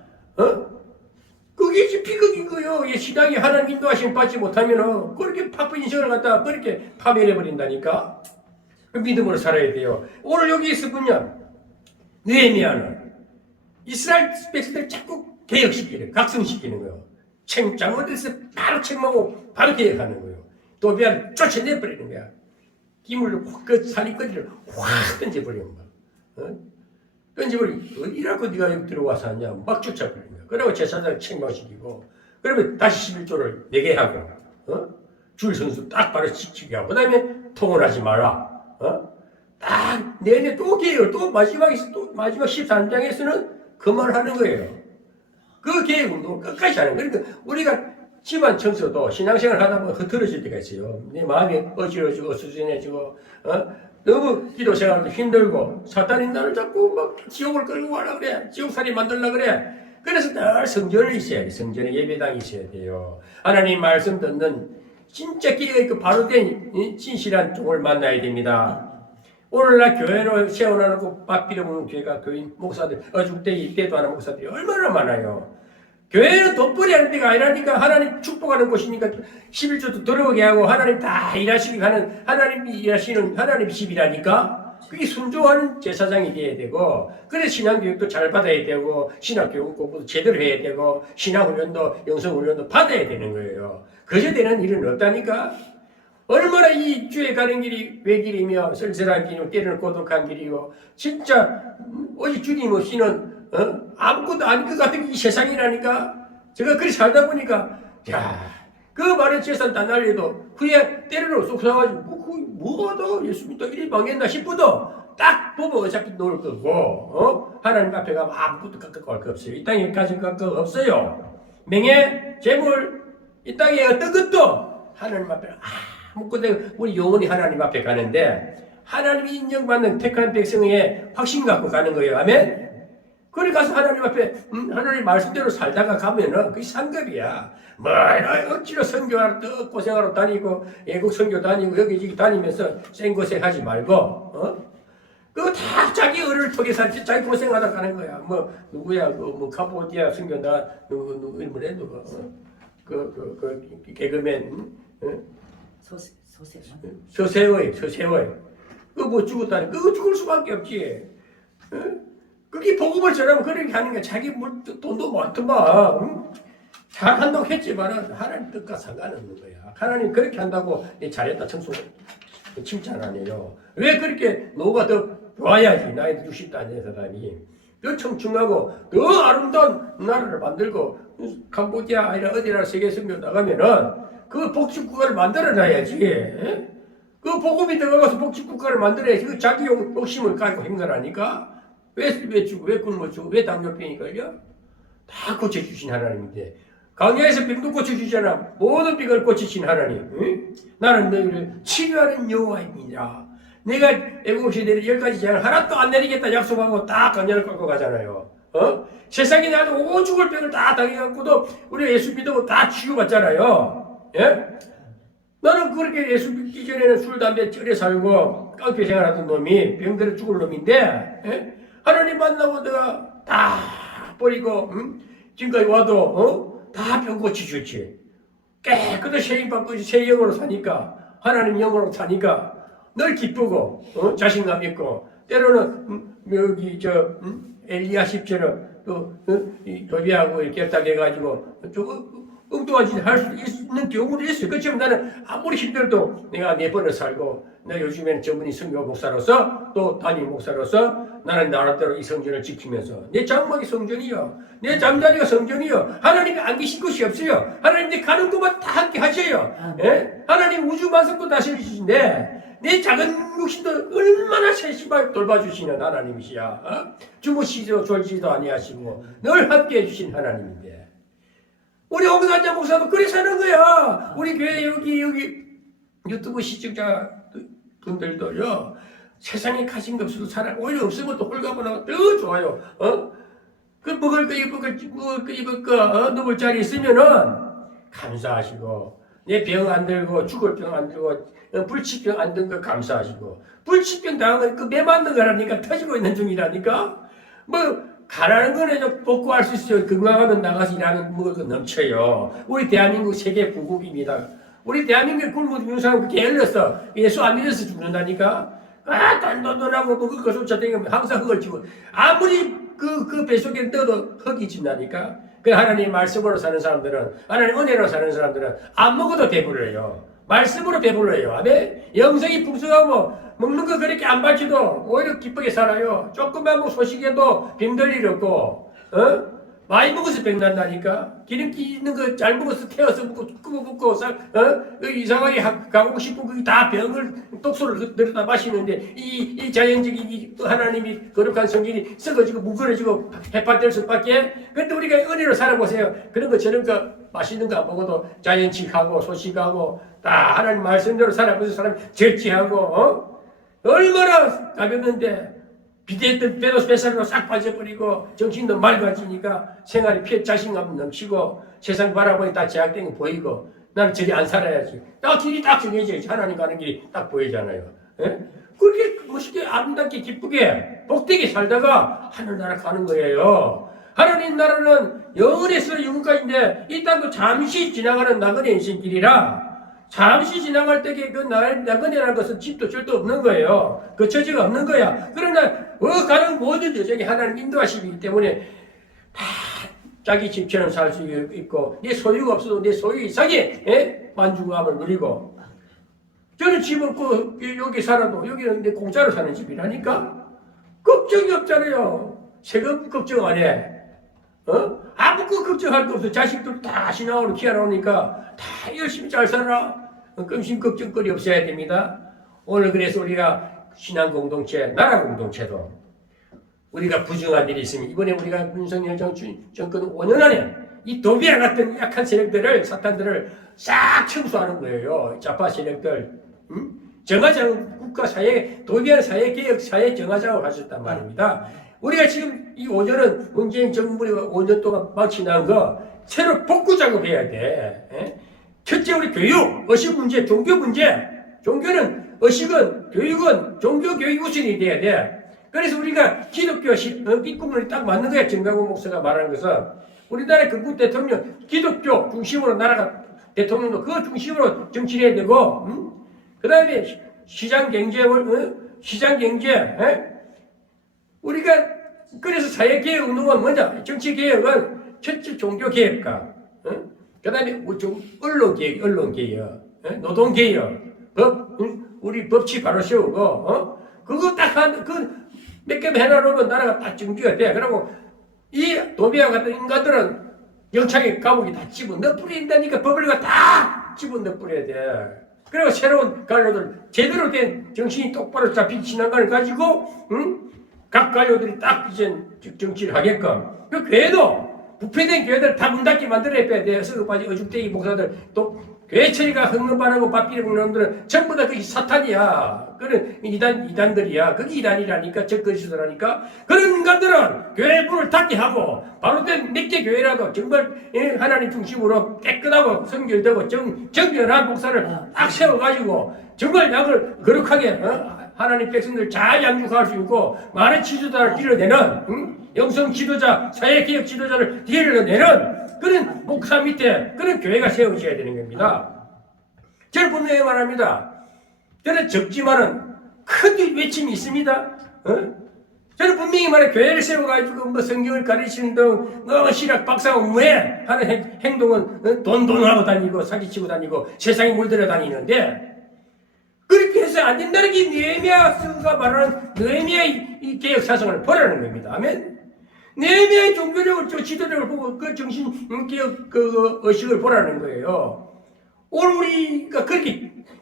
그게 비극인 거요. 이 시당이 하나님 인도하심 받지 못하면은 그렇게 바쁜 인생을 갖다가 그렇게 파멸해 버린다니까. 그 믿음으로 살아야 돼요. 오늘 여기 있으면요, 느헤미야는 이스라엘 백성들 자꾸 개혁시키는, 각성시키는 거예요. 잘못해서 바로 책망하고 바로 개혁하는 거예요. 도비아를 쫓아내버리는 거야. 기물로 그 살인거리를 확 던져버리는 거야. 던져버리고 어디라고 네가 여기 들어와서 하냐 막 쫓아버리는 거야. 그리고 제사장을 책망시키고 그러면 다시 11조를 내게 하고 줄 선수 딱 바로 지키게 하고 그 다음에 통혼하지 마라. 딱 내내 또 개혁을 또 마지막 13장에서는 그 말 하는 거예요. 그 계획 운동을 끝까지 하는 거예요. 그러니까 우리가 집안 청소도 신앙생활 하다 보면 흐트러질 때가 있어요. 내 마음이 어지러지고 어수선해지고 너무 기도 생활도 힘들고 사탄이 나를 자꾸 막 지옥을 끌고 가려고 그래. 지옥살이 만들려고 그래. 그래서 늘 성전을 있어야 돼. 성전에 예배당이 있어야 돼요. 하나님 말씀 듣는 진짜 그 바로 된 진실한 종을 만나야 됩니다. 오늘날 교회로 세워놔놓고 밥 빌어먹는 교회가 교인 목사들 어죽대기 때도 하는 목사들이 얼마나 많아요. 교회는 돈벌이 하는 데가 아니라니까. 하나님 축복하는 곳이니까 11조도 들어오게 하고 하나님 다 일하시게 하는 하나님이 일하시는 하나님 집이라니까. 그게 순종하는 제사장이 돼야 되고 그래서 신앙교육도 잘 받아야 되고 신학교육 공부도 제대로 해야 되고 신앙훈련도 영성훈련도 받아야 되는 거예요. 그저 되는 일은 없다니까. 얼마나 이 주에 가는 길이 외길이며 쓸쓸한 길이고 때로는 고독한 길이고 진짜 오직 주님 없이는 아무것도 아닌 것 같은 이 세상이라니까. 제가 그렇게 살다 보니까 그 많은 재산 다 날려도 후에 때로는 속상하지 뭐하다 예수 믿다 이리 망했나 싶어도 딱 보면 어차피 놓을 거고 하나님 앞에 가면 아무것도 깎을 거 없어요. 이 땅에 가진 거 없어요. 명예, 재물 이 땅에 어떤 것도 하나님 앞에 아무것도 우리 영혼이 하나님 앞에 가는데 하나님이 인정받는 택한 백성의 확신 갖고 가는 거예요. 아멘. 그래 가서 하나님 앞에 하나님 말씀대로 살다가 가면은 그게 상급이야. 뭐 억지로 선교하러 또 고생하러 다니고 외국 선교 다니고 여기저기 다니면서 생고생하지 말고 그거 다 자기 의를 통해서 자기 고생하다 가는 거야. 뭐 누구야 뭐 카보디아 선교다 누구 이름을 해 누구 그 개그맨 서세의 그거 뭐 죽었다니 그거 죽을 수밖에 없지. 그게 복음을 전하면 그렇게 하는 게 자기 돈도 많더만 잘한다고 했지만 하나님 뜻과 상관없는 거야. 하나님 그렇게 한다고 잘했다 청소 칭찬 아니에요. 왜 그렇게 노가 더 좋아야지. 나이 60도 안 된 사람이 더 청춘하고 더 아름다운 나라를 만들고 캄보디아 아니라 어디나 세계 선교 나가면은 그 복지국가를 만들어놔야지. 그 복음이 들어가서 복지국가를 만들어야지. 그 자기 욕심을 가지고 행사하니까 왜 죽고 왜 굶어 죽고 왜 당뇨병이 걸려? 다 고쳐주신 하나님인데 강야에서 병도 고쳐주잖아. 모든 병을 고치신 하나님. 응? 나는 너희를 치료하는 여호와입니다. 내가 애국 시대에 10가지 재앙을 하나도 안 내리겠다 약속하고 딱 강야를 끌고 가잖아요. 세상에 나도 오죽을 병을 다 당해갖고도 우리 예수 믿으면 다 치유받잖아요. 예? 나는 그렇게 예수 믿기 전에는 술, 담배 쩔에 살고 깡패 생활하던 놈이 병들어 죽을 놈인데, 예? 하나님 만나고 내가 다 버리고, 지금까지 와도, 다 병 고치셨지. 깨끗이 세임받고 새 영으로 사니까, 하나님 영으로 사니까, 늘 기쁘고, 자신감 있고, 때로는, 엘리야십처럼, 도비하고 이렇게 딱 해가지고, 엉뚱한 짓 할 수 있는 경우도 있어요. 그렇지만 나는 아무리 힘들어도 내가 4번을 살고, 내가 요즘에는 전문의 선교 목사로서, 또 담임 목사로서, 나는 나름대로 이 성전을 지키면서, 내 장막이 성전이요. 내 잠자리가 성전이요. 하나님이 안 계신 곳이 없어요. 하나님이 가는 곳만 다 함께 하셔요. 예? 하나님 우주 만성도 다스리시는데, 내 작은 육신도 얼마나 세심하게 돌봐주시는 하나님이시야. 주무시지도 졸지도 아니하시고 늘 함께 해주신 하나님인데, 우리 홍산자 목사도 그래 사는 거야. 우리 교회 여기 유튜브 시청자 분들도요, 세상에 가진 것 없어도 사람 오히려 없으면 또 홀가분하고 더 좋아요. 그 먹을 거 입을 거 누울 자리 있으면은 감사하시고, 내 병 안 들고 죽을 병 안 들고 불치병 안 든 거 감사하시고, 불치병 당한 건 그 매 맞는 거라니까, 터지고 있는 중이라니까. 뭐 가라는 거는 복구할 수 있어요. 건강하면 나가서 일하는 먹을 거 넘쳐요. 우리 대한민국 세계 부국입니다. 우리 대한민국 굶어 죽는 사람 게을렀어. 예수 안 믿어서 죽는다니까. 단돈하고 먹을 거 쫓아다니면 항상 흙을 치고, 아무리 그 뱃속에 넣어도 흙이 진다니까. 그 하나님 말씀으로 사는 사람들은, 하나님 은혜로 사는 사람들은 안 먹어도 배불러요. 말씀으로 배불러요. 아멘. 영성이 풍성하고 먹는 거 그렇게 안 밝혀도 오히려 기쁘게 살아요. 조금만 뭐 소식에도 병들 일 없고, 많이 먹어서 병난다니까. 기름기 있는 거 잘 먹어서 태워서 먹고 굽어 이상하게 가고 싶은 그게 다 병을 독소를 들여다 마시는데, 이 자연적인 이 하나님이 거룩한 성질이 썩어지고 무거워지고 해파될 수밖에. 근데 우리가 은혜로 살아보세요. 그런 거 저런 거 맛있는 거 안 먹어도 자연식하고 소식하고 다 하나님 말씀대로 살아보는 사람이 절제하고, 얼마나 가볍는데 비대했던 뱃살로 싹 빠져버리고 정신도 맑아지니까 생활이 자신감 넘치고 세상 바라보니 다 제약된 거 보이고, 나는 저리 안 살아야지. 딱 길이 딱 정해져야지. 하나님 가는 길이 딱 보이잖아요. 예? 그렇게 멋있게 아름답게 기쁘게 복되게 살다가 하늘나라 가는 거예요. 하나님 나라는 영원에서 영원까지인데, 이 땅도 잠시 지나가는 나그네 인생길이라, 잠시 지나갈 때에 그 나그네라는 것은 집도 절도 없는 거예요. 그 처지가 없는 거야. 그러나 가는 모든 여정이 하나님 인도하시기 때문에 다 자기 집처럼 살 수 있고, 내 소유가 없어도 내 소유 이상의 만족감을 누리고. 저는 집 없고 여기 살아도 여기는 내 공짜로 사는 집이라니까. 걱정이 없잖아요. 세금 걱정 안 해. 아무것도 걱정할 거 없어. 자식들 다 신앙으로 키워놓으니까 다 열심히 잘 살아. 끔심 걱정거리 없어야 됩니다. 오늘 그래서 우리가 신앙 공동체, 나라 공동체도 우리가 부정한 일이 있으면, 이번에 우리가 윤석열 정권 5년 안에 이 도비와 같은 약한 세력들을, 사탄들을 싹 청소하는 거예요. 좌파 세력들. 정화장 국가사회, 도비와 사회개혁, 사회정화장을 하셨단 말입니다. 우리가 지금 이 5년은 문재인 정부가 5년 동안 망치난 거 새로 복구 작업해야 돼. 첫째, 우리 교육, 의식 문제, 종교 문제. 종교는, 의식은, 교육은 종교 교육 우선이 돼야 돼. 그래서 우리가 기독교 입국론이 딱 맞는 거야. 정강훈 목사가 말하는 것은, 우리나라 건국 대통령 기독교 중심으로 나라가 대통령도 그 중심으로 정치를 해야 되고, 그 다음에 시장 경제, 우리가 그래서 사회개혁 운동은 뭐냐? 정치개혁은 첫째 종교개혁과, 그 다음에 언론개혁, 노동개혁, 우리 법치 바로 세우고, 그거 딱 몇 개 해놔놓으면 나라가 딱 정비가 돼. 그리고 이 도비와 같은 인간들은 영창에 감옥에 다 집어넣어 뿌린다니까. 법을 다 집어넣어 뿌려야 돼. 그리고 새로운 관료들, 제대로 된 정신이 똑바로 잡힌 신앙관을 가지고, 각 관료들이 딱 이제 정치를 하게끔. 그 교회도 부패된 교회들 다 문 닫게 만들어야 돼. 서구까지 어죽대기 목사들 또 교회 처리가 흥분하고 밥비를 먹는 놈들은 전부 다 그게 사탄이야. 그런 이단들이야. 그게 이단이라니까, 적그리스도라니까. 그런 인간들은 교회 문을 닫게 하고 바로 된 몇 개 교회라도 정말 하나님 중심으로 깨끗하고 선결되고 정결한 목사를 딱 세워가지고 정말 약을 거룩하게 하나님 백성들 잘 양육할 수 있고 많은 지도자를 길러내는 영성 지도자, 사회개혁 지도자를 길러내는 그런 목사 밑에 그런 교회가 세워져야 되는 겁니다. 저는 분명히 말합니다. 저는 적지만은 큰 외침이 있습니다. 저는 분명히 말해 교회를 세워가지고 뭐 성경을 가르치는 등 신학 박사 업무에 하는 행동은 돈하고 다니고 사기치고 다니고 세상에 물들어 다니는데 그렇게 해서 안 된다는 게 느헤미야가 말하는 느헤미야의 이 개혁 사상을 보라는 겁니다. 아멘. 느헤미야의 종교력을 지도력을 보고 그 정신 개혁 그 의식을 보라는 거예요. 오늘 우리가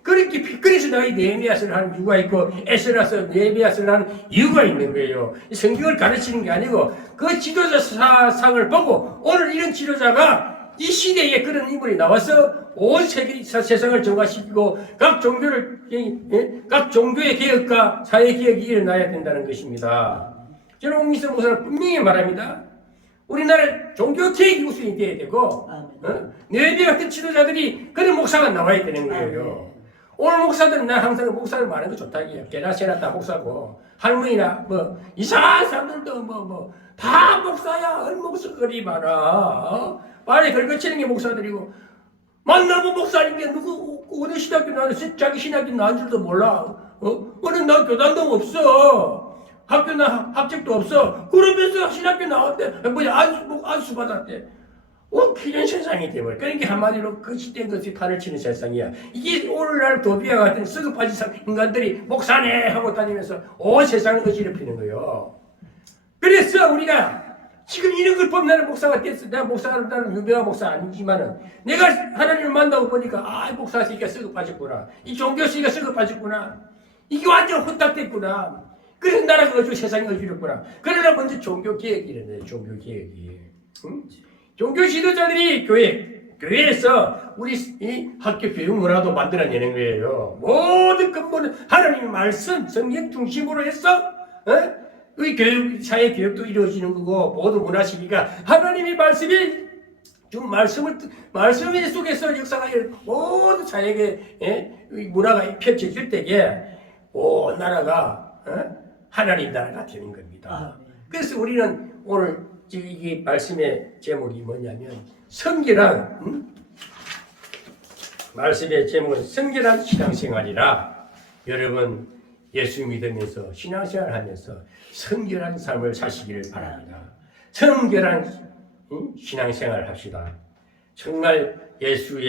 그래서 내가 이 느헤미야서를 하는 이유가 있고 에스라서 느헤미야서를 하는 이유가 있는 거예요. 성경을 가르치는 게 아니고 그 지도자 사상을 보고 오늘 이런 지도자가 이 시대에 그런 인물이 나와서 온 세상을 정화시키고 각 종교의 개혁과 사회 개혁이 일어나야 된다는 것입니다. 저는 홍미선 목사는 분명히 말합니다. 우리나라 종교 개혁이 우선이 돼야 되고 느헤미야 같은 지도자들이 그런 목사가 나와야 되는 거예요. 오늘 목사들은 나 항상 목사를 말하는 거 좋다. 개나 새나 다 목사고 할머니나 뭐 이상한 사람들도 다 목사야. 얼목석거리 많아. 말에 걸거치는 게 목사들이고 만나고 목사인 게 누구 어느 신학교 나와서 자기 신학교 나온 줄도 몰라. 어느 나 교단도 없어. 학교나 학적도 없어. 그러면서 신학교 나왔대. 안수 받았대. 이런 세상이 되버려. 그러니까 한마디로 거짓된 것이 판을 치는 세상이야. 이게 오늘날 도비와 같은 썩어빠진 인간들이 목사네 하고 다니면서 온 세상을 어지럽히는 거예요. 그래서 우리가 지금 이런 걸 보면 나는 목사가 됐어. 내가 목사가 나는 유명한 목사 아니지만은 내가 하나님을 만나고 보니까 목사 씨가 썩어 빠졌구나. 이 종교 씨가 썩어 빠졌구나. 이게 완전 혼탁됐구나. 그래서 나라가 세상이 어지럽구나. 그러나 먼저 종교 개혁이 일어나요. 종교 개혁이. 종교 지도자들이 교회에서 우리 이 학교 교육 문화도 만들어내는 거예요. 모든 근본은 하나님의 말씀, 성경 중심으로 해서 이 교육, 사회 교육도 이루어지는 거고 모든 문화 시기가 하나님의 말씀이 준 말씀 속에서 역사가 모든 사회의 문화가 펼쳐질 때에 온 나라가 하나님 나라가 되는 겁니다. 그래서 우리는 오늘 이 말씀의 제목이 뭐냐면 말씀의 제목은 성결한 신앙생활이라. 여러분 예수 믿으면서 신앙생활하면서 성결한 삶을 사시기를 바랍니다. 성결한 신앙생활 합시다. 정말 예수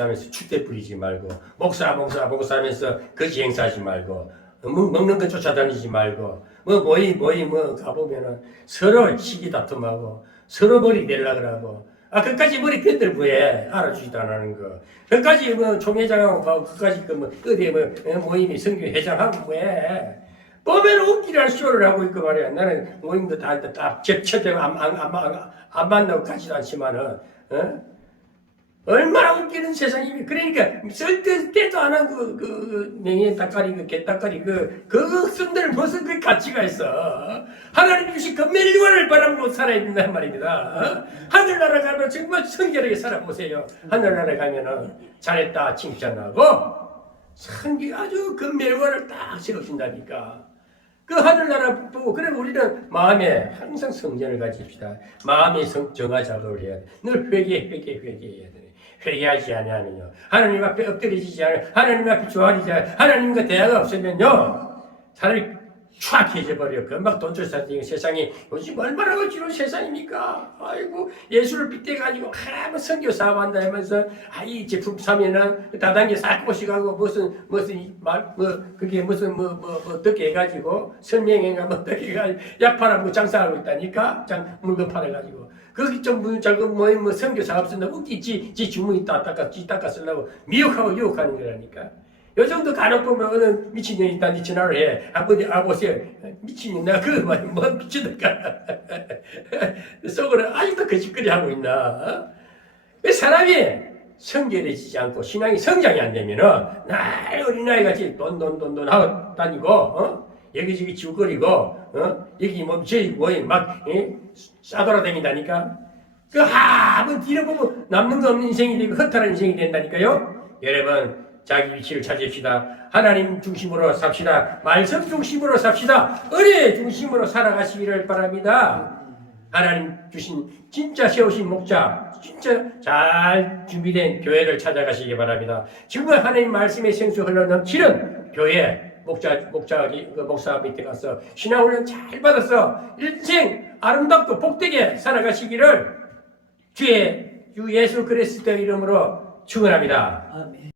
하면서 축대 부리지 말고 목사 하면서 거지 행사하지 말고 먹는 거 쫓아다니지 말고 모임 가보면은 서로 시기 다툼하고 서로 머리 내려고 그러고 그까지 머리 편들 부에 알아주지도 않는 거 그까지 총회장하고 가고 그까지 어디에 모임이 성교 회장하고 왜 보면 웃기라는 쇼를 하고 있고 말이야. 나는 모임도 다 접촉되고 안 만나고 가지도 않지만은 얼마나 웃기는 세상이면 그러니까 쓸 때도 안 한 그 명예 닭가리 그 개닭가리 그 성들을 무슨 그 가치가 있어. 하나님 주신 그 멸류관을 바라보고 살아야 된단 말입니다. 하늘나라 가면 정말 성결하게 살아보세요. 하늘나라 가면은 잘했다 칭찬하고 성기 아주 그 멸류관을 딱 세워준다니까. 그 하늘나라 보고 그래 우리는 마음에 항상 성전을 가집시다. 마음의 정화 작업을 해야 돼. 늘 회개해야 돼. 회개하지 않으면요 하나님 앞에 엎드리지 않아요. 하나님 앞에 조아리지 않아요. 하나님과 대화가 없으면요 사람이 촥 해져버려. 금방 돈줄사지. 세상이 요즘 얼마나 어지러운 세상입니까? 아이고 예수를 빗대가지고 선교 사업한다 하면서 이 제품 사면은 다단계 싹고시 가고 그게 어떻게 해가지고 설명회가 어떻게 해가지고 약 팔아 장사하고 있다니까. 물건 팔아가지고 거기 좀 선교 사업 쓴다고 웃기지. 지 주머니 닦아 쓰려고 미혹하고 유혹하는 거라니까. 요 정도 간혹 보면 어느 미친년이 있다니 전화를 해. 아버지 미친년 내가 그거 말이 뭐 미친놈가 속으로 아직도 거짓거리 하고 있나. 사람이 성결해지지 않고 신앙이 성장이 안 되면은 날 어린아이 같이 돈 하고 다니고 여기저기 지우거리고 여기 뭐 저기 뭐막 싸돌아다닌다니까. 그 한번 뒤로 보면 남는 거 없는 인생이 되고 허탈한 인생이 된다니까요. 여러분 자기 위치를 찾읍시다. 하나님 중심으로 삽시다. 말씀 중심으로 삽시다. 은혜 중심으로 살아가시기를 바랍니다. 하나님 주신 진짜 세우신 목자, 진짜 잘 준비된 교회를 찾아가시기 바랍니다. 정말 하나님 말씀의 생수 흘러넘치는 교회, 목사 밑에 가서 신앙훈련 잘 받아서 일생 아름답고 복되게 살아가시기를 주 예수 그리스도의 이름으로 축원합니다. 아멘.